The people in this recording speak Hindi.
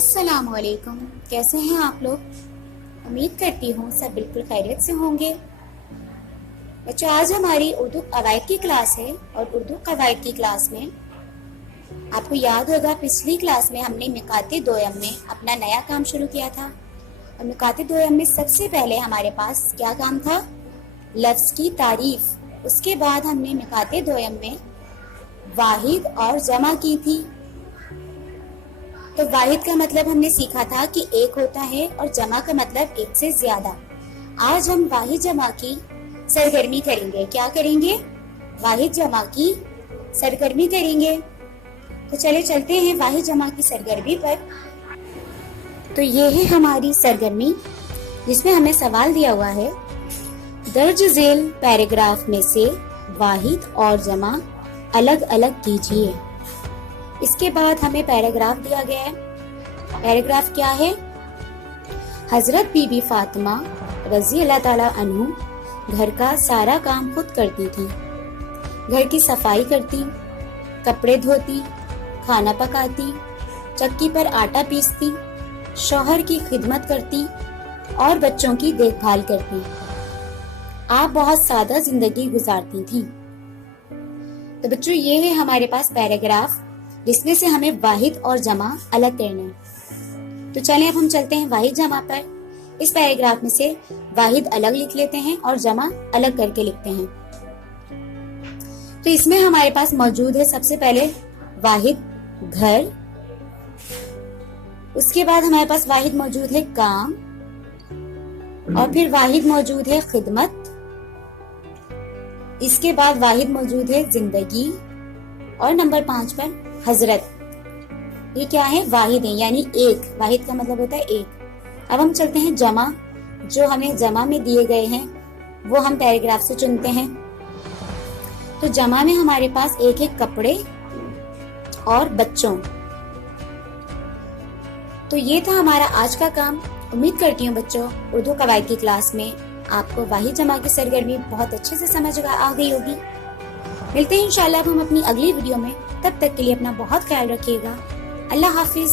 अस्सलामुअलैकुम। कैसे हैं आप लोग? उम्मीद करती हूँ सब बिल्कुल खैरियत से होंगे। बच्चों, आज हमारी उर्दू कवायद की क्लास है और उर्दू कवायद की क्लास में आपको याद होगा पिछली क्लास में हमने मिकाते दोयम में अपना नया काम शुरू किया था। और मिकाते दोयम में सबसे पहले हमारे पास क्या काम था? लफ्ज़ की तारीफ। उसके बाद हमने मिकाते दोयम में वाहिद और जमा की थी। तो वाहिद का मतलब हमने सीखा था कि एक होता है और जमा का मतलब एक से ज्यादा। आज हम वाहिद जमा की सरगर्मी करेंगे। क्या करेंगे? वाहिद जमा की सरगर्मी करेंगे। तो चले चलते हैं वाहिद जमा की सरगर्मी पर। तो ये है हमारी सरगर्मी, जिसमें हमें सवाल दिया हुआ है, दर्ज झेल पैराग्राफ में से वाहिद और जमा अलग अलग कीजिए। इसके बाद हमें पैराग्राफ दिया गया है। पैराग्राफ क्या है? हजरत बीबी फातिमा रजी अल्लाह ताला अन्हु घर का सारा काम खुद करती थी। घर की सफाई करती, कपड़े धोती, खाना पकाती, चक्की पर आटा पीसती, शौहर की खिदमत करती और बच्चों की देखभाल करती। आप बहुत सादा जिंदगी गुजारती थी। तो बच्चों, ये है हमारे पास पैराग्राफ, जिसमें से हमें वाहिद और जमा अलग करना है। तो चलें अब हम चलते हैं वाहिद जमा पर। इस पैराग्राफ में से वाहिद अलग लिख लेते हैं और जमा अलग करके लिखते हैं। तो इसमें हमारे पास मौजूद है सबसे पहले वाहिद घर, उसके बाद हमारे पास वाहिद मौजूद है काम, और फिर वाहिद मौजूद है खिदमत, इसके बाद वाहिद मौजूद है जिंदगी, और नंबर 5 पर हजरत। ये क्या है? वाहिद है, यानी एक। वाहिद का मतलब होता है एक। अब हम चलते हैं जमा। जो हमें जमा में दिए गए हैं वो हम पैराग्राफ से चुनते हैं। तो जमा में हमारे पास एक है कपड़े और बच्चों। तो ये था हमारा आज का काम। उम्मीद करती हूँ बच्चों उर्दू कवायद की क्लास में आपको वाहिद जमा की सरगर्मी बहुत अच्छे से समझ आ गई होगी। मिलते हैं इंशाल्लाह हम अपनी अगली वीडियो में। तब तक के लिए अपना बहुत ख्याल रखिएगा। अल्लाह हाफिज।